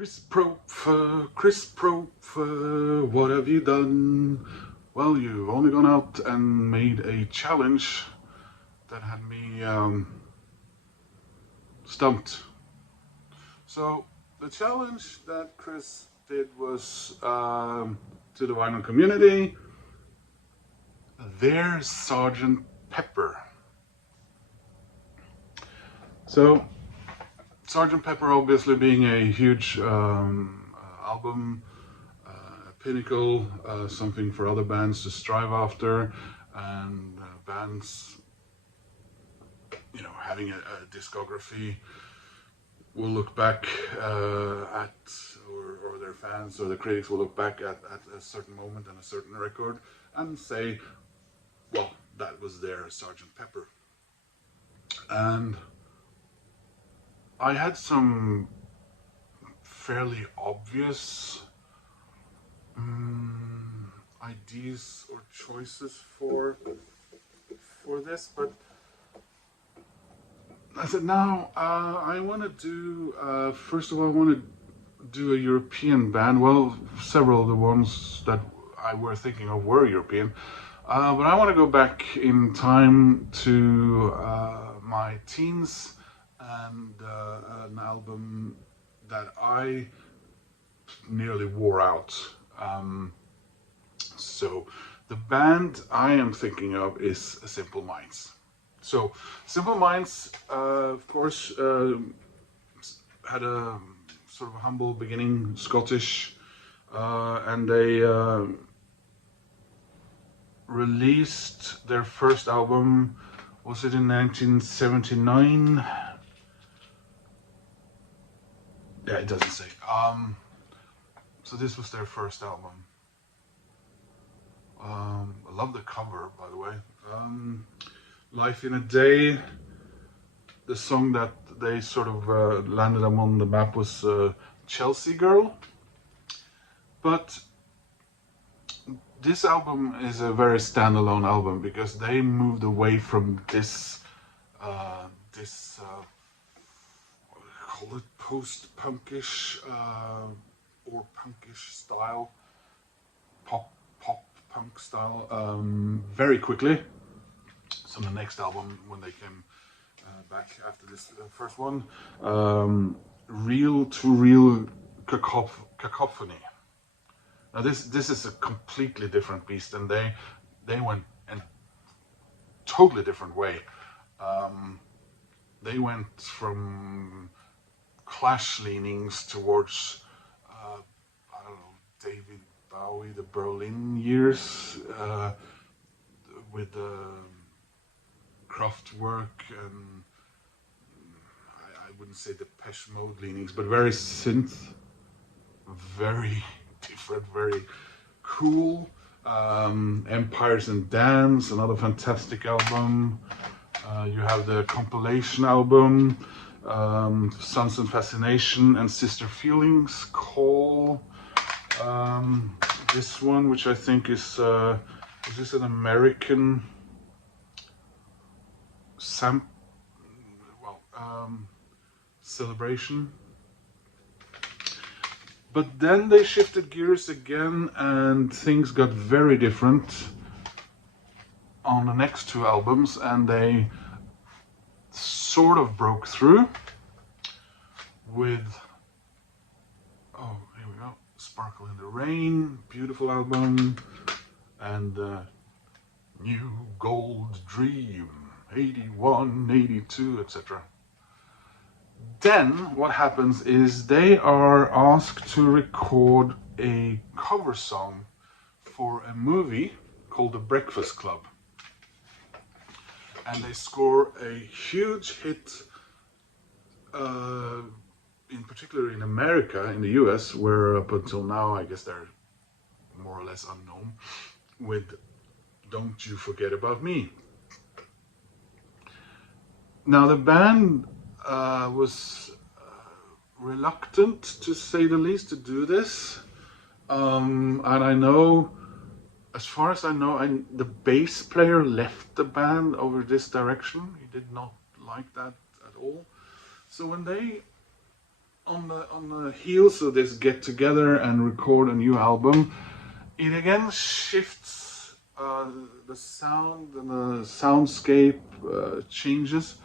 Chris Propfe, what have you done? Well, you've only gone out and made a challenge that had me stumped. So the challenge that Chris did was to the vinyl community. There's Sergeant Pepper. So Sergeant Pepper, obviously being a huge album, pinnacle, something for other bands to strive after, and bands, you know, having a discography will look back at, or their fans or the critics will look back at a certain moment and a certain record and say, well, that was their Sergeant Pepper. And I had some fairly obvious ideas or choices for this, but I said, no, I want to do, first of all, I want to do a European band. Well, several of the ones that I were thinking of were European, but I want to go back in time to my teens and an album that I nearly wore out. So the band I am thinking of is Simple Minds. So Simple Minds, of course, had a sort of humble beginning, Scottish, and they released their first album, was it in 1979? Yeah, it doesn't say. So this was their first album. I love the cover, by the way. Life in a Day. The song that they sort of landed them on the map was Chelsea Girl. But this album is a very standalone album because they moved away from this call it post-punkish or punkish style, pop punk style, very quickly. So the next album, when they came back after this first one, Real to Real Cacophony. Now this is a completely different beast, and they went in a totally different way. They went from Clash leanings towards I don't know, David Bowie, the Berlin years, with Kraftwerk, and I wouldn't say Depeche Mode leanings, but very synth, very different, very cool. Empires and Dance, another fantastic album. You have the compilation album, Sons and Fascination and Sister Feelings, Call. This one, which I think is this an American Celebration? But then they shifted gears again and things got very different on the next two albums, and they sort of broke through with, oh, here we go, Sparkle in the Rain, beautiful album, and New Gold Dream, 81, 82, etc. Then what happens is they are asked to record a cover song for a movie called The Breakfast Club. And they score a huge hit, in particular in America, in the US, where up until now I guess they're more or less unknown, with Don't You Forget About Me. Now the band was reluctant, to say the least, to do this, and I know, as far as I know, the bass player left the band over this direction. He did not like that at all. So when they on the heels of this get together and record a new album, it again shifts the sound and the soundscape changes.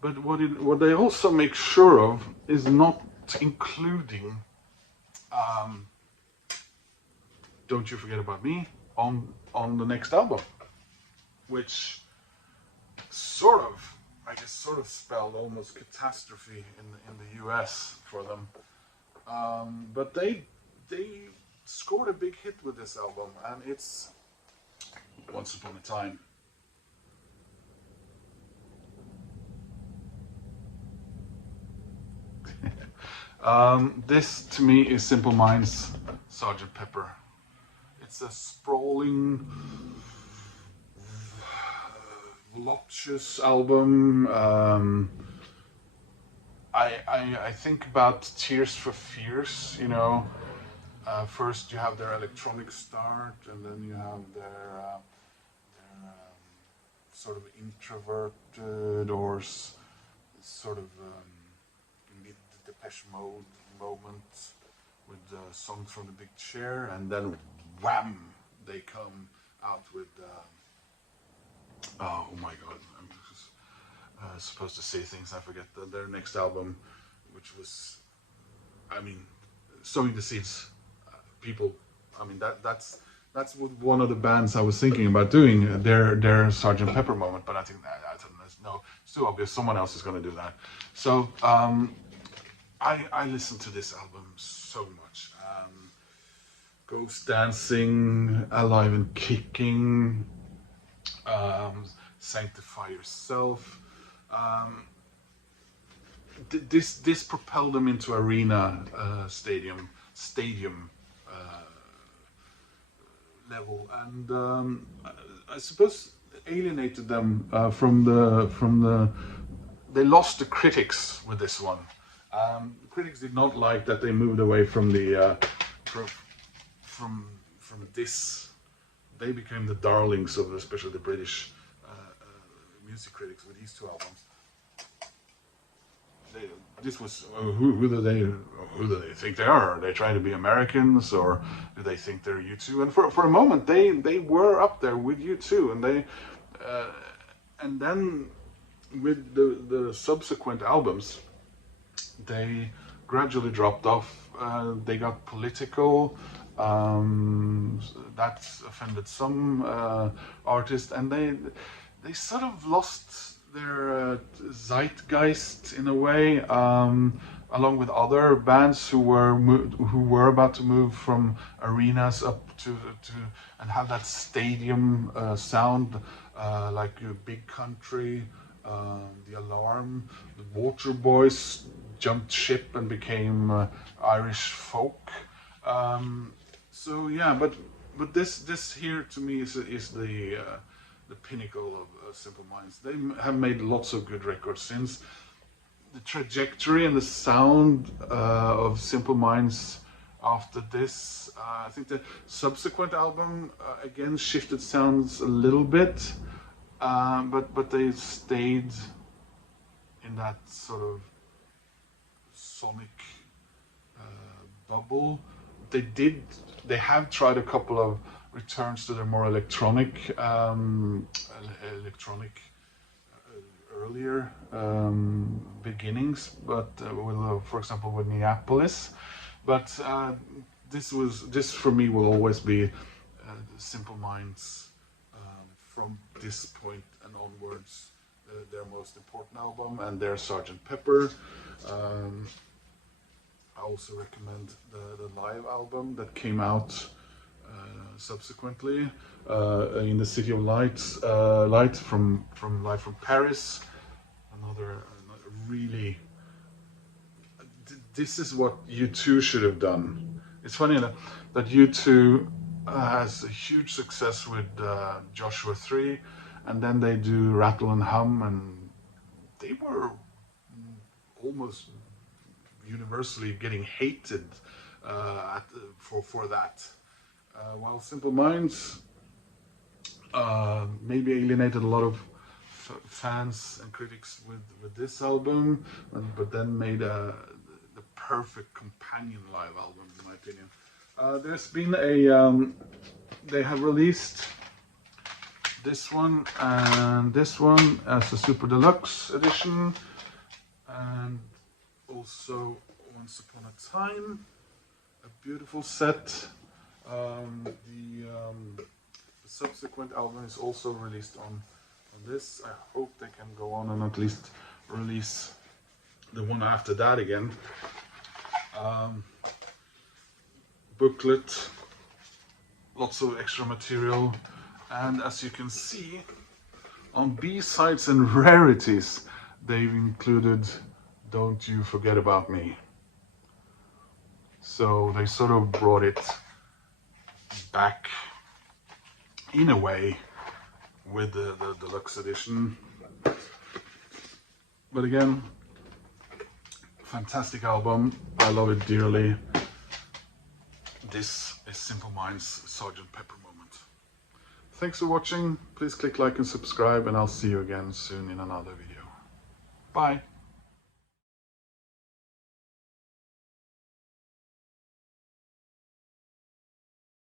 But what they also make sure of is not including "Don't You Forget About Me" on the next album, which sort of spelled almost catastrophe in the US for them. But they scored a big hit with this album, and it's "Once Upon a Time." This to me is Simple Minds' Sgt. Pepper. It's a sprawling, voluptuous album. I think about Tears for Fears, you know. First you have their electronic start, and then you have their sort of introverted or sort of mid Depeche Mode moment with songs from the big chair, and then wham, they come out with oh my god, I'm supposed to say things, I forget their next album, which was, I mean, sowing the seeds. People, I mean, that's what one of the bands I was thinking about doing, their Sgt. Pepper moment, but I think that no, it's too obvious. Someone else is going to do that. So I listened to this album so much. Ghost Dancing, Alive and Kicking, Sanctify Yourself. This propelled them into arena stadium level, and I suppose alienated them from the. They lost the critics with this one. The critics did not like that they moved away from the from this. They became the darlings of especially the British music critics with these two albums. This was who do they think they are? Are they trying to be Americans, or do they think they're U2? And for a moment they were up there with U2, and they and then with the subsequent albums they gradually dropped off. They got political. That offended some artists, and they sort of lost their zeitgeist in a way, along with other bands who were about to move from arenas up to and have that stadium sound, like Big Country, The Alarm, the Water Boys jumped ship and became Irish folk. So yeah, but this here to me is the pinnacle of Simple Minds. They have made lots of good records since. The trajectory and the sound of Simple Minds after this, I think the subsequent album again shifted sounds a little bit, but they stayed in that sort of sonic bubble. They have tried a couple of returns to their more electronic earlier beginnings, but with, for example, with Minneapolis. But this for me will always be Simple Minds from this point and onwards, their most important album, and their Sgt. Pepper. I also recommend the live album that came out subsequently, in the City of Lights, Light from Live from Paris. Another really. This is what U2 should have done. It's funny that U2 has a huge success with Joshua 3, and then they do Rattle and Hum, and they were almost universally getting hated for that. While Simple Minds maybe alienated a lot of fans and critics with this album, but then made the perfect companion live album, in my opinion. There's been a, they have released this one and this one as a super deluxe edition, and also Once Upon a Time, a beautiful set. The subsequent album is also released on this. I hope they can go on and at least release the one after that again. Booklet, lots of extra material, and as you can see on B-sides and rarities they've included Don't You Forget About Me. So they sort of brought it back in a way with the deluxe edition. But again, fantastic album. I love it dearly. This is Simple Minds' Sgt. Pepper moment. Thanks for watching. Please click like and subscribe, and I'll see you again soon in another video. Bye.